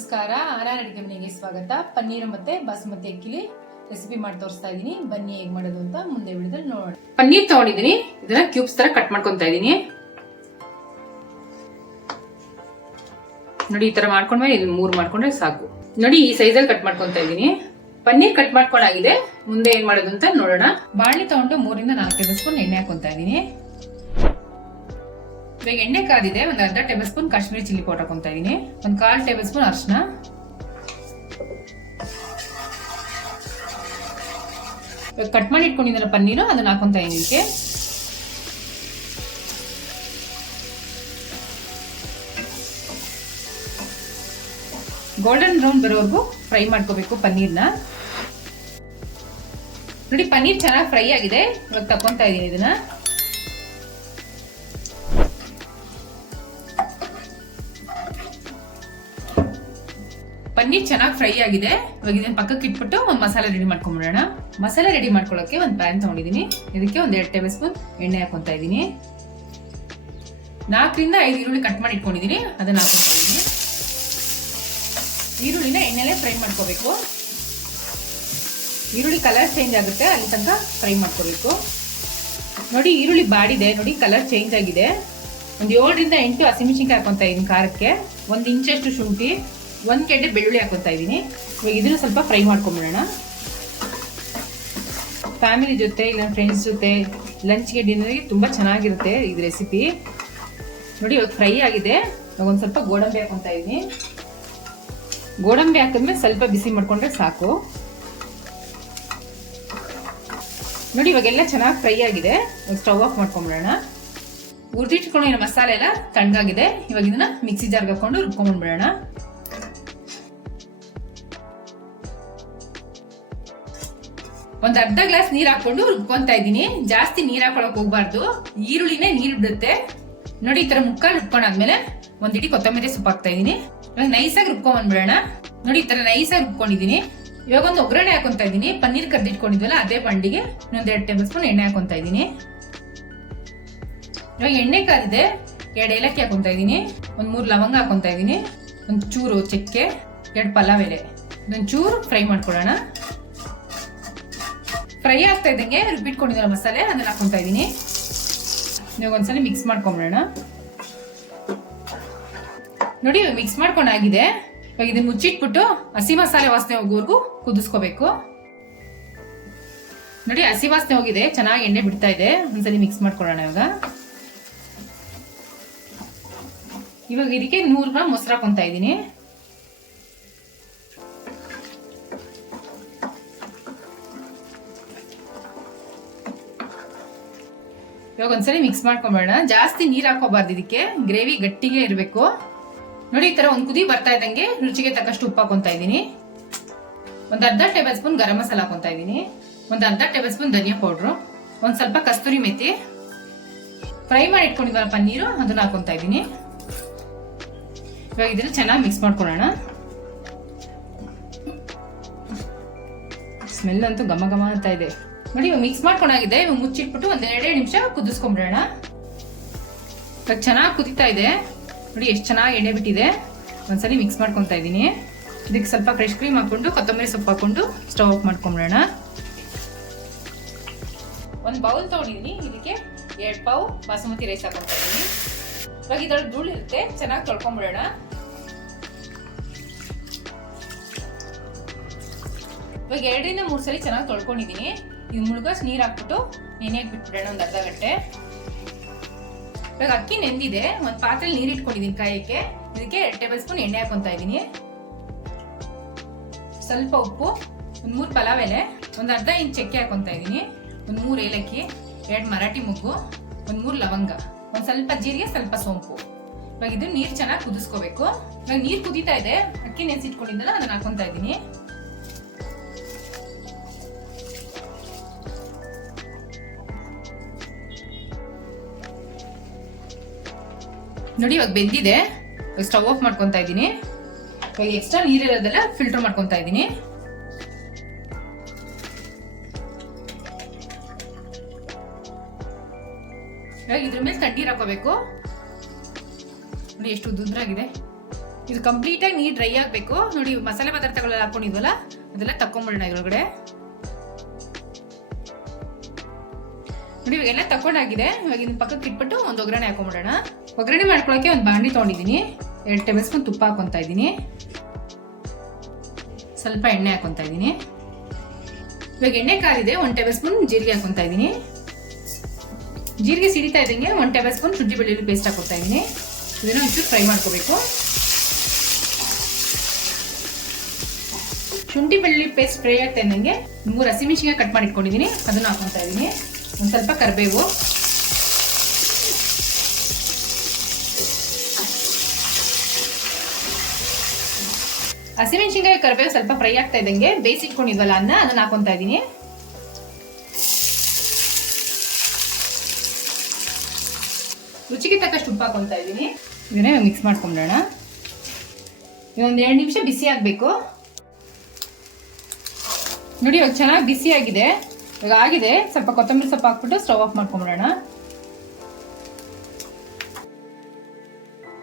ನಮಸ್ಕಾರ. ಆರಾರ್ ಅಡಿಗೆ ಮನೆಗೆ ಸ್ವಾಗತ. ಪನ್ನೀರ್ ಮತ್ತೆ ಬಾಸುಮತಿ ಅಕ್ಕಿಲಿ ರೆಸಿಪಿ ಮಾಡಿ ತೋರಿಸ್ತಾ ಇದೀನಿ. ಬನ್ನಿ ಹೇಗ್ ಮಾಡೋದು ಅಂತ ಮುಂದೆ ವಿಡಿಯೋದಲ್ಲಿ ನೋಡೋಣ. ಪನ್ನೀರ್ ತಗೊಂಡಿದೀನಿ, ಇದನ್ನ ಕ್ಯೂಬ್ಸ್ ತರ ಕಟ್ ಮಾಡ್ಕೊಂತಾ ಇದೀನಿ. ನೋಡಿ ಈ ತರ ಮಾಡ್ಕೊಂಡ್ಮೇಲೆ ಇದು 3 ಮಾಡ್ಕೊಂಡ್ರೆ ಸಾಕು. ನೋಡಿ ಈ ಸೈಜಲ್ಲಿ ಕಟ್ ಮಾಡ್ಕೊಂತಾ ಇದೀನಿ. ಪನ್ನೀರ್ ಕಟ್ ಮಾಡ್ಕೊಂಡಾಗಿದೆ. ಮುಂದೆ ಏನ್ ಮಾಡೋದು ಅಂತ ನೋಡೋಣ. ಬಾಣಲಿ ತಗೊಂಡು 3 ರಿಂದ 4 ಟೇಬಲ್ ಸ್ಪೂನ್ ಎಣ್ಣೆ ಹಾಕೊಂತಾ ಇದೀನಿ. ಇವಾಗ ಎಣ್ಣೆ ಕಾದಿದೆ. ಒಂದು ಅರ್ಧ tablespoon Kashmiri chilli powder ಹಾಕೊಂತಾ ಇದೀನಿ. ಒಂದು 1/4 ಟೇಬಲ್ ಸ್ಪೂನ್ ಅರಿಶಿನ, ಕಟ್ ಮಾಡಿ ಇಟ್ಕೊಂಡಿದ್ದಾನೆ ಪನ್ನೀರು, ಅದನ್ನ ಹಾಕೊಂತಾ ಇದೀನಿ. ಇದಕ್ಕೆ ಗೋಲ್ಡನ್ ಬ್ರೌನ್ ಬರೋವರೆಗೂ ಫ್ರೈ ಮಾಡ್ಕೋಬೇಕು ಪನ್ನೀರ್ನ. ನೋಡಿ ಪನ್ನೀರ್ ಚೆನ್ನಾಗಿ ಫ್ರೈ ಆಗಿದೆ. ಇವಾಗ ತಕೊಂತಾ ಇದೀನಿ ಇದನ್ನ. ಪನ್ನೀರ್ ಚೆನ್ನಾಗಿ ಫ್ರೈ ಆಗಿದೆ. ಇವಾಗ ಇದನ್ನ ಪಕ್ಕಕ್ಕೆ ಇಟ್ಬಿಟ್ಟು ಒಂದು ಮಸಾಲೆ ರೆಡಿ ಮಾಡ್ಕೊಂಡ್ಬಿಡೋಣ. ಮಸಾಲೆ ರೆಡಿ ಮಾಡ್ಕೊಳ್ಳೋಕೆ ಒಂದು ಪ್ಯಾನ್ ತಗೊಂಡಿದ್ದೀನಿ. ಇದಕ್ಕೆ ಒಂದು 2 ಟೇಬಲ್ ಸ್ಪೂನ್ ಎಣ್ಣೆ ಹಾಕೊಂತಾ ಇದ್ದೀನಿ. 4 ರಿಂದ 5 ಈರುಳ್ಳಿ ಕಟ್ ಮಾಡಿ ಇಟ್ಕೊಂಡಿದ್ದೀನಿ, ಅದನ್ನ ಹಾಕೊಂತಾ ಇದ್ದೀನಿ. ಈರುಳ್ಳಿನ ಎಣ್ಣೆಲೆ ಫ್ರೈ ಮಾಡ್ಕೋಬೇಕು. ಈರುಳ್ಳಿ ಕಲರ್ ಚೇಂಜ್ ಆಗುತ್ತೆ, ಅಲ್ಲಿ ತನಕ ಫ್ರೈ ಮಾಡ್ಕೋಬೇಕು. ನೋಡಿ ಈರುಳ್ಳಿ ಬಾಡಿದೆ, ನೋಡಿ ಕಲರ್ ಚೇಂಜ್ ಆಗಿದೆ. ಒಂದು 7 ರಿಂದ 8 ಹಸಿಮೆಣಸಿನಕಾಯಿ ಹಾಕೊಂತಾ ಇದ್ದೀನಿ ಖಾರಕ್ಕೆ. 1 ಇಂಚಷ್ಟು ಶುಂಠಿ, 1 ಗೆಡ್ಡೆ ಬೆಳ್ಳುಳ್ಳಿ ಹಾಕೋತಾ ಇದ್ದೀನಿ. ಇವಾಗ ಇದನ್ನು ಸ್ವಲ್ಪ ಫ್ರೈ ಮಾಡ್ಕೊಂಬಿಡೋಣ. ಫ್ಯಾಮಿಲಿ ಜೊತೆ ಇಲ್ಲ ಫ್ರೆಂಡ್ಸ್ ಜೊತೆ ಲಂಚ್ಗೆ ಡಿನ್ನರ್ಗೆ ತುಂಬ ಚೆನ್ನಾಗಿರುತ್ತೆ ಇದು ರೆಸಿಪಿ. ನೋಡಿ ಇವಾಗ ಫ್ರೈ ಆಗಿದೆ. ಇವಾಗ ಒಂದು ಸ್ವಲ್ಪ ಗೋಡಂಬಿ ಹಾಕೊತಾ ಇದ್ದೀನಿ. ಗೋಡಂಬಿ ಹಾಕಿದ್ಮೇಲೆ ಸ್ವಲ್ಪ ಬಿಸಿ ಮಾಡ್ಕೊಂಡ್ರೆ ಸಾಕು. ನೋಡಿ ಇವಾಗೆಲ್ಲ ಚೆನ್ನಾಗಿ ಫ್ರೈ ಆಗಿದೆ. Stove off ಮಾಡ್ಕೊಂಬಿಡೋಣ. ಹುರಿದಿಟ್ಕೊಂಡು ಮಸಾಲೆ ಎಲ್ಲ ತಣ್ಣಗಾಗಿದೆ. ಇವಾಗ ಇದನ್ನ ಮಿಕ್ಸಿ ಜಾರ್ಗೆ ಹಾಕೊಂಡು ರುಬ್ಕೊಂಡ್ಬಿಡೋಣ. ಒಂದು ಅರ್ಧ ಗ್ಲಾಸ್ ನೀರ್ ಹಾಕೊಂಡು ರುಬ್ಕೊಂತಾ ಇದ್ದೀನಿ. ಜಾಸ್ತಿ ನೀರ್ ಹಾಕೊಳಕ್ ಹೋಗ್ಬಾರ್ದು, ಈರುಳ್ಳಿನೇ ನೀರ್ ಬಿಡುತ್ತೆ. ನೋಡಿ ಈ ತರ ಮುಕ್ಕಾಲು ರುಬ್ಕೊಂಡಾದ್ಮೇಲೆ ಒಂದ್ ಇಡೀ ಕೊತ್ತಂಬರಿ ಸೊಪ್ಪು ಹಾಕ್ತಾ ಇದೀನಿ. ಇವಾಗ ನೈಸಾಗಿ ರುಬ್ಕೊಂಡ್ ಬಂದ್ಬಿಡೋಣ. ನೋಡಿ ಈ ತರ ನೈಸಾಗಿ ರುಬ್ಕೊಂಡಿದೀನಿ. ಇವಾಗ ಒಂದು ಒಗ್ಗರಣೆ ಹಾಕೊಂತಾ ಇದೀನಿ. ಪನ್ನೀರ್ ಕರ್ದಿಟ್ಕೊಂಡಿದ್ವಲ್ಲ ಅದೇ ಬಂಡಿಗೆ ಇನ್ನೊಂದ್ 2 ಟೇಬಲ್ ಸ್ಪೂನ್ ಎಣ್ಣೆ ಹಾಕೊಂತಾ ಇದೀನಿ. ಇವಾಗ ಎಣ್ಣೆ ಕಾದಿದೆ. 2 ಏಲಕ್ಕಿ ಹಾಕೊಂತಾ ಇದೀನಿ. ಒಂದ್ 3 ಲವಂಗ ಹಾಕೊಂತಾ ಇದೀನಿ. ಒಂದ್ ಚೂರು ಚಕ್ಕೆ, 2 ಪಲಾವ್ ಎಲೆ. ಇದೊಂದ್ ಚೂರು ಫ್ರೈ ಮಾಡ್ಕೊಳ್ಳೋಣ. ಫ್ರೈ ಆಗ್ತಾ ಇದ್ದಂಗೆ ರುಬ್ಬಿಟ್ಕೊಂಡಿರೋ ಮಸಾಲೆ ಅದನ್ನ ಹಾಕೊಂತಾ ಇದೀನಿ. ನೀವು ಒಂದ್ಸಲ ಮಿಕ್ಸ್ ಮಾಡ್ಕೊಂಬಿಡೋಣ. ನೋಡಿ ಮಿಕ್ಸ್ ಮಾಡ್ಕೊಂಡಾಗಿದೆ. ಇವಾಗ ಇದನ್ನ ಮುಚ್ಚಿಟ್ಬಿಟ್ಟು ಹಸಿ ಮಸಾಲೆ ವಾಸನೆ ಹೋಗೋವರೆಗೂ ಕುದಿಸ್ಕೋಬೇಕು. ನೋಡಿ ಹಸಿ ವಾಸನೆ ಹೋಗಿದೆ, ಚೆನ್ನಾಗಿ ಎಣ್ಣೆ ಬಿಡ್ತಾ ಇದೆ. ಒಂದ್ಸಲ ಮಿಕ್ಸ್ ಮಾಡ್ಕೊಳ್ಳೋಣ. ಇವಾಗ ಇದಕ್ಕೆ 100 ಗ್ರಾಮ್ ಮೊಸರು ಹಾಕೊಂತಾ ಇದೀನಿ. ಇವಾಗ ಒಂದ್ಸರಿ ಮಿಕ್ಸ್ ಮಾಡ್ಕೊಂಬೇಡ. ಜಾಸ್ತಿ ನೀರ್ ಹಾಕೋಬಾರ್ದು, ಇದಕ್ಕೆ ಗ್ರೇವಿ ಗಟ್ಟಿಗೆ ಇರಬೇಕು. ನೋಡಿ ಈ ತರ ಒಂದ್ ಕುದಿ ಬರ್ತಾ ಇದ್ದಂಗೆ ರುಚಿಗೆ ತಕ್ಕಷ್ಟು ಉಪ್ಪು ಹಾಕೊಂತಾ ಇದೀನಿ. ಒಂದ್ ಅರ್ಧ ಟೇಬಲ್ ಸ್ಪೂನ್ ಗರಂ ಮಸಾಲ ಹಾಕೊಂತಾ ಇದೀನಿ. ಒಂದ್ ಅರ್ಧ ಟೇಬಲ್ ಸ್ಪೂನ್ ಧನಿಯಾ ಪೌಡ್ರು, ಒಂದ್ ಸ್ವಲ್ಪ ಕಸ್ತೂರಿ ಮೆಥಿ, ಫ್ರೈ ಮಾಡಿ ಇಟ್ಕೊಂಡಿದ್ದ ಪನ್ನೀರು ಅದನ್ನ ಹಾಕೊಂತಾ ಇದೀನಿ. ಇವಾಗ ಇದನ್ನ ಚೆನ್ನಾಗಿ ಮಿಕ್ಸ್ ಮಾಡ್ಕೊಳ್ಳೋಣ. ಸ್ಮೆಲ್ ಅಂತೂ ಘಮ ಘಮ ಅಂತ ಇದೆ. ನೋಡಿ ಇವಾಗ ಮಿಕ್ಸ್ ಮಾಡ್ಕೊಂಡಾಗಿದೆ. ಇವಾಗ ಮುಚ್ಚಿಟ್ಬಿಟ್ಟು ಒಂದ್ 2 ನಿಮಿಷ ಕುದಿಸ್ಕೊಂಡ್ಬಿಡೋಣ. ಇವಾಗ ಚೆನ್ನಾಗಿ ಕುದಿತಾ ಇದೆ. ನೋಡಿ ಎಷ್ಟು ಚೆನ್ನಾಗಿ ಎಣ್ಣೆ ಬಿಟ್ಟಿದೆ. ಒಂದ್ಸಲಿ ಮಿಕ್ಸ್ ಮಾಡ್ಕೊಂತಾ ಇದ್ದೀನಿ. ಇದಕ್ಕೆ ಸ್ವಲ್ಪ ಫ್ರೆಶ್ ಕ್ರೀಮ್ ಹಾಕೊಂಡು ಕೊತ್ತಂಬರಿ ಸೊಪ್ಪು ಹಾಕೊಂಡು ಸ್ಟವ್ ಆಫ್ ಮಾಡ್ಕೊಂಡ್ಬಿಡೋಣ. ಒಂದು ಬೌಲ್ ತಗೊಂಡಿದ್ದೀನಿ. ಇದಕ್ಕೆ 2 ಪಾವ್ ಬಾಸುಮತಿ ರೈಸ್ ಹಾಕೊಂತಾ ಇದ್ದೀನಿ. ಇವಾಗ ಇದ್ರಲ್ಲಿ ಧೂಳು ಇರುತ್ತೆ, ಚೆನ್ನಾಗಿ ತೊಳ್ಕೊಂಡ್ಬಿಡೋಣ. ಇವಾಗ 2 ರಿಂದ 3 ಸಲ ಚೆನ್ನಾಗಿ ತೊಳ್ಕೊಂಡಿದ್ದೀನಿ. ಇದು ಮುಳುಗಷ್ಟು ನೀರು ಹಾಕ್ಬಿಟ್ಟು ನೆನೆಗೆ ಬಿಟ್ಬಿಡೋಣ ಒಂದು ಅರ್ಧ ಗಂಟೆ. ಇವಾಗ ಅಕ್ಕಿ ನೆಂದಿದೆ. ಒಂದು ಪಾತ್ರೆಯಲ್ಲಿ ನೀರು ಇಟ್ಕೊಂಡಿದ್ದೀನಿ ಕಾಯಕ್ಕೆ. ಇದಕ್ಕೆ 2 ಟೇಬಲ್ ಸ್ಪೂನ್ ಎಣ್ಣೆ ಹಾಕೊಂತಾ ಇದ್ದೀನಿ. ಸ್ವಲ್ಪ ಉಪ್ಪು, ಒಂದು 3 ಪಲಾವ್ ಎಲೆ, ಒಂದು ಅರ್ಧ ಇಂಚ್ ಚಕ್ಕೆ ಹಾಕೊಂತಾ ಇದ್ದೀನಿ. ಒಂದು 3 ಏಲಕ್ಕಿ, 2 ಮರಾಠಿ ಮೊಗ್ಗು, ಒಂದು 3 ಲವಂಗ, ಒಂದು ಸ್ವಲ್ಪ ಜೀರಿಗೆ, ಸ್ವಲ್ಪ ಸೋಂಪು. ಇವಾಗ ಇದು ನೀರು ಚೆನ್ನಾಗಿ ಕುದಿಸ್ಕೋಬೇಕು. ಇವಾಗ ನೀರು ಕುದೀತಾ ಇದೆ. ಅಕ್ಕಿ ನೆನೆಸಿಟ್ಕೊಂಡಿದ್ದಲ್ಲ ಅದನ್ನ ಹಾಕೊಂತಾ ಇದ್ದೀನಿ. ನೋಡಿ ಇವಾಗ ಬೆಂದಿದೆ. ಸ್ಟವ್ ಆಫ್ ಮಾಡ್ಕೊಂತಾ ಇದ್ದೀನಿ. ಇವಾಗ ಎಕ್ಸ್ಟ್ರಾ ನೀರಿರೋದೆಲ್ಲ ಫಿಲ್ಟರ್ ಮಾಡ್ಕೊಂತಾ ಇದ್ದೀನಿ. ಇವಾಗ ಇದ್ರ ಮೇಲೆ ತಣ್ಣೀರ್ ಹಾಕೋಬೇಕು. ನೋಡಿ ಎಷ್ಟು ಉದ್ರಾಗಿದೆ. ಇದು ಕಂಪ್ಲೀಟಾಗಿ ನೀರು ಡ್ರೈ ಆಗಬೇಕು. ನೋಡಿ ಮಸಾಲೆ ಪದಾರ್ಥಗಳೆಲ್ಲ ಹಾಕೊಂಡಿದ್ವಲ್ಲ ಅದೆಲ್ಲ ತಕೊಂಬಿಡೋಣ ಇದ್ರೊಳಗಡೆ. ನೋಡಿ ಇವಾಗೆಲ್ಲ ತಕೊಂಡಾಗಿದೆ. ಇವಾಗ ಇದನ್ನ ಪಕ್ಕಕ್ಕೆ ಇಟ್ಬಿಟ್ಟು ಒಂದು ಒಗ್ಗರಣೆ ಹಾಕೊಂಡ್ಬಿಡೋಣ. ಒಗ್ಗರಣೆ ಮಾಡ್ಕೊಳಕ್ಕೆ ಒಂದು ಬಾಂಡಿ ತೊಗೊಂಡಿದ್ದೀನಿ. 2 ಟೇಬಲ್ ಸ್ಪೂನ್ ತುಪ್ಪ ಹಾಕೊತಾ ಇದ್ದೀನಿ. ಸ್ವಲ್ಪ ಎಣ್ಣೆ ಹಾಕೊತಾ ಇದ್ದೀನಿ. ಇವಾಗ ಎಣ್ಣೆ ಕಾದಿದೆ. 1 ಟೇಬಲ್ ಸ್ಪೂನ್ ಜೀರಿಗೆ ಹಾಕೊತಾ ಇದ್ದೀನಿ. ಜೀರಿಗೆ ಸಿಡಿತಾ ಇದ್ದಂಗೆ 1 ಟೇಬಲ್ ಸ್ಪೂನ್ ಶುಂಠಿ ಬೆಳ್ಳುಳ್ಳಿ ಪೇಸ್ಟ್ ಹಾಕೊತಾ ಇದ್ದೀನಿ. ಇದನ್ನ ಒಂಚೂರು ಫ್ರೈ ಮಾಡ್ಕೋಬೇಕು. ಶುಂಠಿ ಬೆಳ್ಳುಳ್ಳಿ ಪೇಸ್ಟ್ ಫ್ರೈ ಆಗ್ತಾ ಇದ್ದಂಗೆ 3 ಹಸಿಮೆಣಸಿನಕಾಯಿ ಕಟ್ ಮಾಡಿ ಇಟ್ಕೊಂಡಿದ್ದೀನಿ, ಅದನ್ನ ಹಾಕೊತಾ ಇದ್ದೀನಿ. ಒಂದು ಸ್ವಲ್ಪ ಕರಿಬೇವು, ಹಸಿಮೆಣಸಿನಕಾಯಿ ಕರಿಬೇವು ಸ್ವಲ್ಪ ಫ್ರೈ ಆಗ್ತಾ ಇದ್ದಂಗೆ ಬೇಯಿಸಿಟ್ಕೊಂಡಿದ್ವಲ್ಲ ಅದನ್ನ ಹಾಕೊತಾ ಇದ್ದೀನಿ. ರುಚಿಗೆ ತಕ್ಕಷ್ಟು ಉಪ್ಪು ಹಾಕೊತಾ ಇದ್ದೀನಿ. ಇದನ್ನೇ ಮಿಕ್ಸ್ ಮಾಡ್ಕೊಂಬಿಡೋಣ. ಇದೊಂದು 2 ನಿಮಿಷ ಬಿಸಿ ಆಗಬೇಕು. ನೋಡಿ ಇವಾಗ ಚೆನ್ನಾಗಿ ಬಿಸಿ ಆಗಿದೆ. ಇವಾಗ ಆಗಿದೆ. ಸ್ವಲ್ಪ ಕೊತ್ತಂಬರಿ ಸೊಪ್ಪು ಹಾಕ್ಬಿಟ್ಟು ಸ್ಟವ್ ಆಫ್ ಮಾಡ್ಕೊಂಬಿಡೋಣ.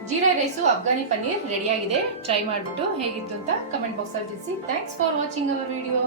ಜೀರಾ ರೈಸು ಅಫ್ಘಾನಿ ಪನ್ನೀರ್ ರೆಡಿ ಆಗಿದೆ. ಟ್ರೈ ಮಾಡಿಬಿಟ್ಟು ಹೇಗಿತ್ತು ಅಂತ ಕಮೆಂಟ್ ಬಾಕ್ಸ್ ಅಲ್ಲಿ ತಿಳಿಸಿ. Thanks for watching our video.